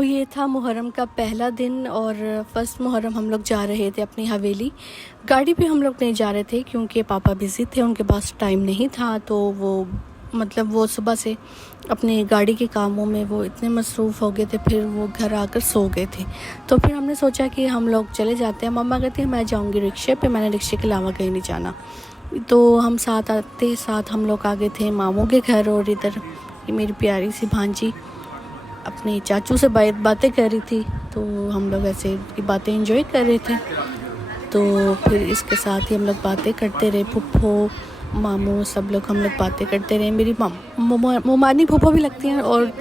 तो ये था मुहर्रम का पहला दिन और फर्स्ट मुहर्रम हम लोग जा रहे थे अपनी हवेली। गाड़ी पे हम लोग नहीं जा रहे थे क्योंकि पापा बिज़ी थे, उनके पास टाइम नहीं था। तो वो सुबह से अपनी गाड़ी के कामों में वो इतने मसरूफ़ हो गए थे, फिर वो घर आकर सो गए थे। तो फिर हमने सोचा कि हम लोग चले जाते हैं। मम्मा कहती है मैं जाऊँगी रिक्शे पे, मैंने रिक्शे के अलावा कहीं नहीं जाना। तो हम साथ हम लोग आ गए थे मामू के घर। और इधर मेरी प्यारी सी भांजी अपने चाचू से बातें कर रही थी, तो हम लोग ऐसे की बातें एंजॉय कर रहे थे। तो फिर इसके साथ ही हम लोग बातें करते रहे, फुप्पो मामू सब लोग हम लोग बातें करते रहे। मेरी मोमानी फुप्पो भी लगती हैं और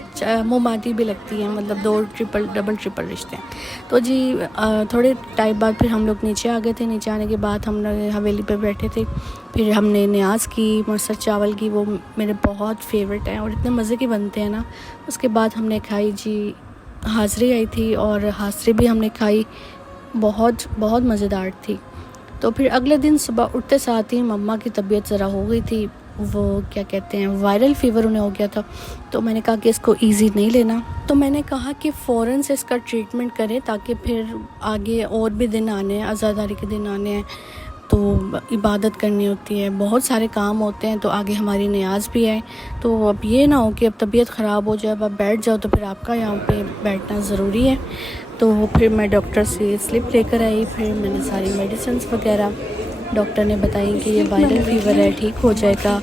मोमाटी भी लगती हैं, मतलब डबल ट्रिपल रिश्ते हैं। तो जी थोड़े टाइम बाद फिर हम लोग नीचे आ गए थे। नीचे आने के बाद हम लोग हवेली पे बैठे थे। फिर हमने न्याज़ की, मसर चावल की, वो मेरे बहुत फेवरेट हैं और इतने मज़े के बनते हैं ना। उसके बाद हमने खाई जी, हाज़री आई थी और हाज़री भी हमने खाई, बहुत बहुत मज़ेदार थी। तो फिर अगले दिन सुबह उठते साथ ही मम्मा की तबीयत ज़रा हो गई थी, वो क्या कहते हैं वायरल फ़ीवर उन्हें हो गया था। तो मैंने कहा कि इसको इजी नहीं लेना, तो मैंने कहा कि फ़ौरन से इसका ट्रीटमेंट करें ताकि फिर आगे और भी दिन आने हैं, आज़ादारी के दिन आने हैं, तो इबादत करनी होती है, बहुत सारे काम होते हैं। तो आगे हमारी न्याज़ भी है। तो अब ये ना हो कि अब तबीयत ख़राब हो जाए, अब आप बैठ जाओ तो फिर आपका यहाँ पे बैठना ज़रूरी है। तो फिर मैं डॉक्टर से स्लिप लेकर आई। फिर मैंने सारी मेडिसिन वगैरह डॉक्टर ने बताई कि ये वायरल फ़ीवर है, ठीक हो जाएगा।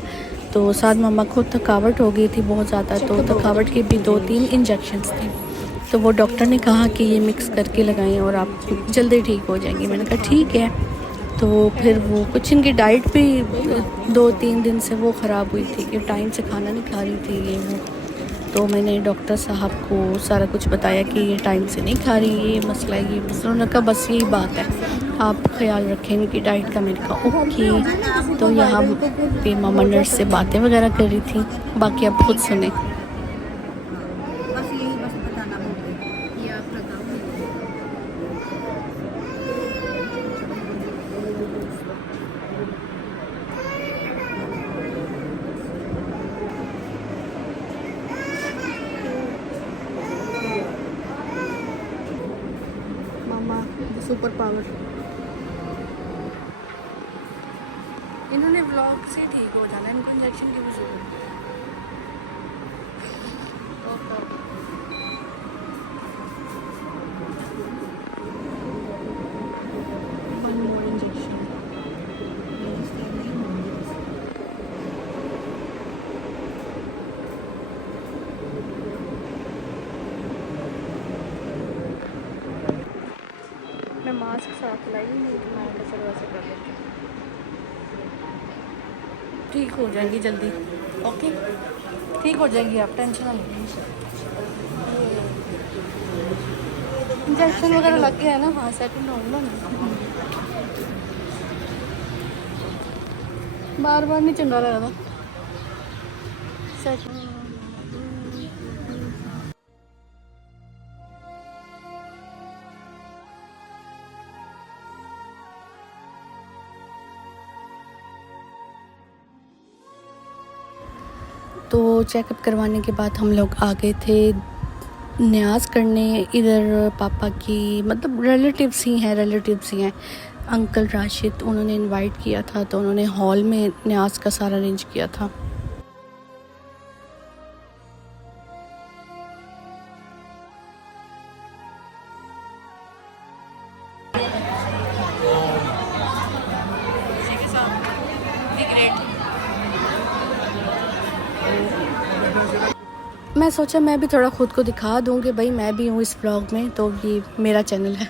तो साथ मम्मा को थकावट हो गई थी बहुत ज़्यादा, तो थकावट की भी 2-3 इंजेक्शन्स थे। तो वो डॉक्टर ने कहा कि ये मिक्स करके लगाएं और आप जल्दी ठीक हो जाएंगी। मैंने कहा ठीक है। तो फिर वो कुछ इनकी डाइट भी 2-3 दिन से वो ख़राब हुई थी कि टाइम से खाना नहीं खा रही थी ये वो। तो मैंने डॉक्टर साहब को सारा कुछ बताया कि ये टाइम से नहीं खा रही, ये मसला है, ये मसला। उन्होंने कहा बस यही बात है, आप ख्याल रखें इनकी डाइट का। मैंने कहा ओके। तो यहाँ पे मामा नर्स से बातें वगैरह कर रही थी, बाकी आप खुद सुने। सुपर पावर इन्होंने व्लॉग से ठीक हो जाना, इनको इंजेक्शन की भी जरूरत है। मैं मास्क साथ लाई नहीं, तो मैं वैसे कर लेती हूँ, ठीक हो जाएगी जल्दी। ओके ठीक हो जाएगी, आप टेंशन ना लीजिए। इंजेक्शन वगैरह लग गया है ना, हाँ सेकंड होगा ना, बार बार नहीं चंगा लगता सेकंड। तो चेकअप करवाने के बाद हम लोग आ गए थे न्याज़ करने। इधर पापा की मतलब रिलेटिव्स ही हैं, अंकल राशिद, उन्होंने इनवाइट किया था। तो उन्होंने हॉल में न्याज़ का सारा अरेंज किया था। मैं सोचा मैं भी थोड़ा ख़ुद को दिखा दूँ कि भाई मैं भी हूँ इस व्लॉग में, तो ये मेरा चैनल है।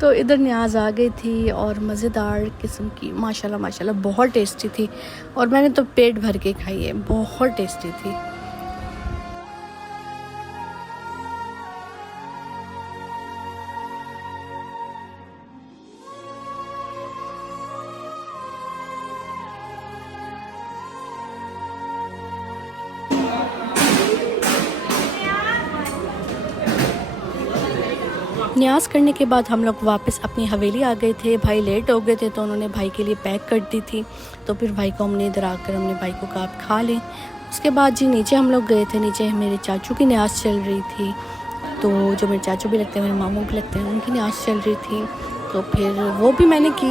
तो इधर न्याज़ आ गई थी और मज़ेदार किस्म की माशाल्लाह बहुत टेस्टी थी। और मैंने तो पेट भर के खाई है, बहुत टेस्टी थी। न्याज़ करने के बाद हम लोग वापस अपनी हवेली आ गए थे। भाई लेट हो गए थे तो उन्होंने भाई के लिए पैक कर दी थी। तो फिर भाई को हमने इधर आकर हमने भाई को कहा आप खा लें। उसके बाद जी नीचे हम लोग गए थे। नीचे मेरे चाचू की न्यास चल रही थी, तो जो मेरे चाचू भी लगते हैं, मेरे मामू भी लगते हैं, उनकी न्यास चल रही थी। तो फिर वो भी मैंने की।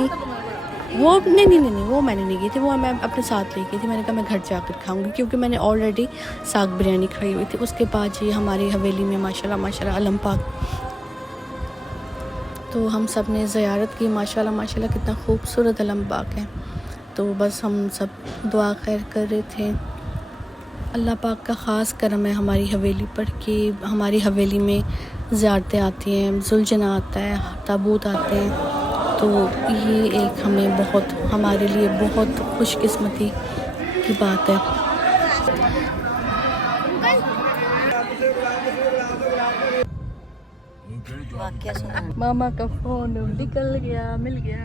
वो नहीं, वो मैंने नहीं की थी, वो मैं अपने साथ ले गई थी। मैंने कहा मैं घर जाकर खाऊंगी, क्योंकि मैंने ऑलरेडी साग बिरयानी खाई हुई थी। उसके बाद जी हमारी हवेली में माशाल्लाह अलम पाक, तो हम सब ने ज़ियारत की। माशाल्लाह कितना खूबसूरत अलम पाक है। तो बस हम सब दुआ खैर कर रहे थे। अल्लाह पाक का ख़ास करम है हमारी हवेली पर कि हमारी हवेली में ज़ियारतें आती हैं, जुलजना आता है, ताबूत आते हैं। तो ये एक हमें बहुत, हमारे लिए बहुत खुशकिस्मती की बात है। मामा का फ़ोन निकल गया, मिल गया।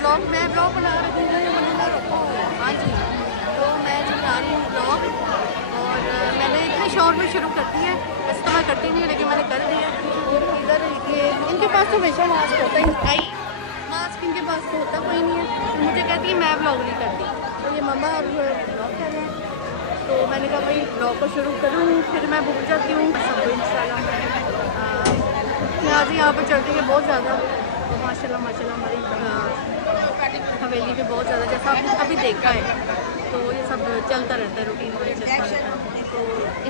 ब्लॉग मैं ब्लॉग बना रही हूँ। हाँ जी, तो मैं जो बना रही हूँ ब्लॉग, और मैंने इतना शोर में शुरू कर दिया है। वैसे तो मैं करती नहीं, लेकिन मैंने कर दिया। इधर ये इनके पास तो हमेशा मास्क होता है, आई मास्क इनके पास तो होता कोई नहीं है। तो मुझे कहती है मैं ब्लॉग नहीं करती, तो ये मम्मा और ब्लॉग कर रहे हैं। तो मैंने कहा भाई ब्लॉग को शुरू करूँ, फिर मैं भूल जाती हूँ सबको। इंशाल्लाह मैं आज यहाँ पर चलती है बहुत ज़्यादा। तो माशाल्लाह हमारी हवेली में बहुत ज़्यादा, जैसा आपने अभी देखा है, तो ये सब चलता रहता है, रूटीन में चलता रहता है। तो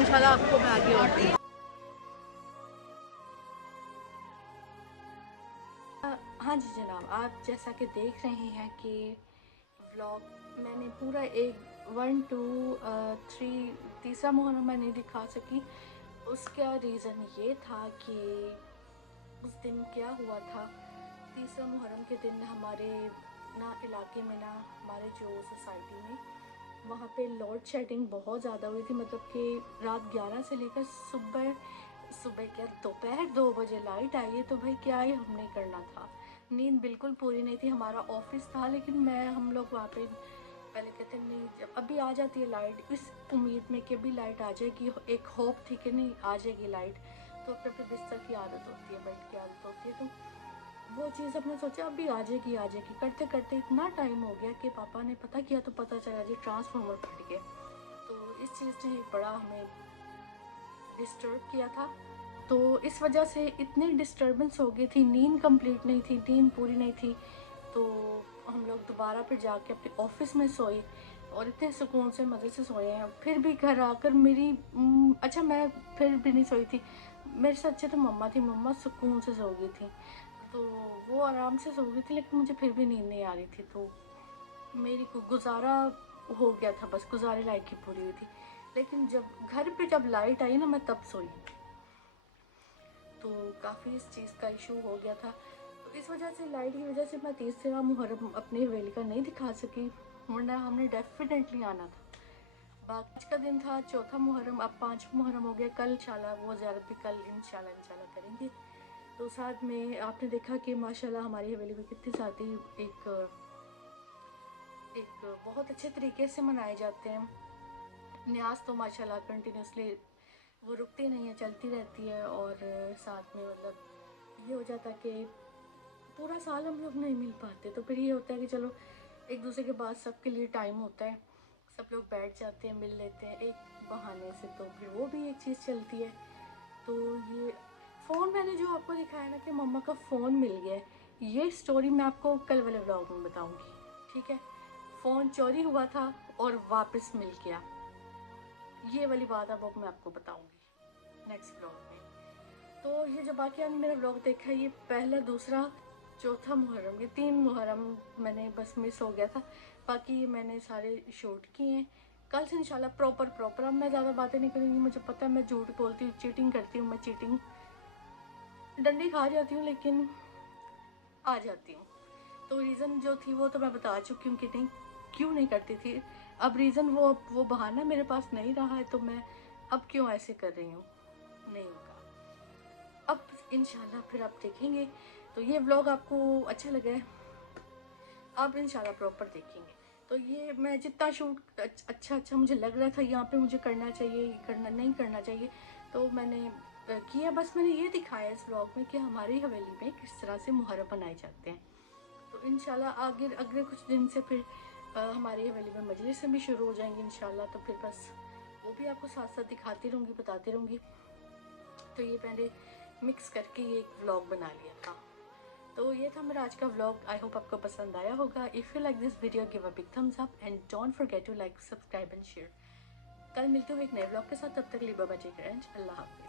इंशाल्लाह आपको मैं आगे और हाँ जी जनाब, आप जैसा कि देख रहे हैं कि व्लॉग मैंने पूरा एक 1 2 3 तीसरा मुहर्रम मैं नहीं दिखा सकी। उसका रीज़न ये था कि उस दिन क्या हुआ था। तीसरा मुहर्रम के दिन हमारे ना इलाके में, ना हमारे जो सोसाइटी में, वहाँ पे लोड शेडिंग बहुत ज़्यादा हुई थी। मतलब कि रात 11 से लेकर सुबह क्या दोपहर 2 बजे लाइट आई है। तो भाई क्या ही हमने करना था, नींद बिल्कुल पूरी नहीं थी। हमारा ऑफिस था, लेकिन हम लोग वहाँ पे पहले कहते नहीं, जब अभी आ जाती है लाइट, इस उम्मीद में कि अभी लाइट आ जाएगी, एक होप थी कि नहीं आ जाएगी लाइट। तो अपने अपने बिस्तर की आदत होती है, बेड की आदत होती है। तो वो चीज़ अपने सोचा अभी आ जाएगी। करते करते इतना टाइम हो गया कि पापा ने पता किया तो पता चला जी ट्रांसफार्मर फट गया। तो इस चीज़ ने बड़ा हमें डिस्टर्ब किया था। तो इस वजह से इतनी डिस्टर्बेंस हो गई थी, नींद कंप्लीट नहीं थी, नींद पूरी नहीं थी। तो हम लोग दोबारा फिर जाके अपने ऑफिस में सोए, और इतने सुकून से मज़े से सोए हैं। फिर भी घर आकर मेरी अच्छा मैं फिर भी नहीं सोई थी, मेरे से अच्छे तो मम्मा थी। मम्मा सुकून से सो गई थी, तो वो आराम से सो गई थी, लेकिन मुझे फिर भी नींद नहीं आ रही थी। तो मेरी को गुजारा हो गया था, बस गुजारे लायक ही पूरी हुई थी। लेकिन जब घर पे जब लाइट आई ना, मैं तब सोई। तो काफ़ी इस चीज़ का इशू हो गया था। तो इस वजह से, लाइट की वजह से मैं तीसरा मुहर्रम अपनी हवेली का नहीं दिखा सकी, वरना हमने डेफिनेटली आना था। बाकी का दिन था चौथा मुहर्रम, अब 5 मुहर्रम हो गया। कल इंशाल्लाह वो ज़ियारत भी कल इंशाल्लाह करेंगे। तो साथ में आपने देखा कि माशाल्लाह हमारी हवेली में कितनी सारी एक बहुत अच्छे तरीके से मनाए जाते हैं। न्याज तो माशाल्लाह कंटिन्यूसली वो रुकती नहीं है, चलती रहती है। और साथ में मतलब ये हो जाता है कि पूरा साल हम लोग नहीं मिल पाते, तो फिर ये होता है कि चलो एक दूसरे के बाद सबके लिए टाइम होता है, सब लोग बैठ जाते हैं, मिल लेते हैं एक बहाने से। तो फिर वो भी एक चीज़ चलती है। तो ये फ़ोन मैंने जो आपको दिखाया ना कि मम्मा का फ़ोन मिल गया, ये स्टोरी मैं आपको कल वाले व्लॉग में बताऊंगी, ठीक है। फ़ोन चोरी हुआ था और वापस मिल गया, ये वाली बात अब मैं आपको बताऊंगी नेक्स्ट व्लॉग में। तो ये जो बाकी आपने मेरा व्लॉग देखा है, ये पहला, दूसरा, चौथा मुहर्रम, ये 3 मुहर्रम मैंने बस मिस हो गया था। बाकी मैंने सारे शूट किए हैं। कल से इंशाल्लाह प्रॉपर अब मैं ज़्यादा बातें नहीं करूँगी। मुझे पता है मैं झूठ बोलती हूँ, चीटिंग करती हूँ, मैं चीटिंग डंडी खा जाती हूँ, लेकिन आ जाती हूँ। तो रीज़न जो थी वो तो मैं बता चुकी हूँ कि नहीं, क्यों नहीं करती थी। अब रीज़न वो बहाना मेरे पास नहीं रहा है, तो मैं अब क्यों ऐसे कर रही हूँ, नहीं होगा। इंशाल्लाह फिर आप देखेंगे। तो ये व्लॉग आपको अच्छा लगा है, आप इंशाल्लाह प्रॉपर देखेंगे। तो ये मैं जितना शूट अच्छा मुझे लग रहा था यहाँ पे मुझे करना चाहिए, करना नहीं करना चाहिए, तो मैंने किया। बस मैंने ये दिखाया इस व्लॉग में कि हमारी हवेली में किस तरह से मुहर्रम मनाए जाते हैं। तो इंशाल्लाह आगे अगले कुछ दिन से फिर हमारी हवेली में मजलिसें भी शुरू हो जाएंगी इंशाल्लाह। तो फिर बस वो भी आपको साथ साथ दिखाती रहूँगी, बताती रहूँगी। तो ये मैंने मिक्स करके ये एक व्लॉग बना लिया था। तो ये था मेरा आज का व्लॉग। आई होप आपको पसंद आया होगा। If you like this video give a big thumbs up and don't forget to like, subscribe and share. कल मिलते हुए एक नए व्लॉग के साथ, तब तक लिए बाबा टेक केयर एंड अल्लाह हाफिज़।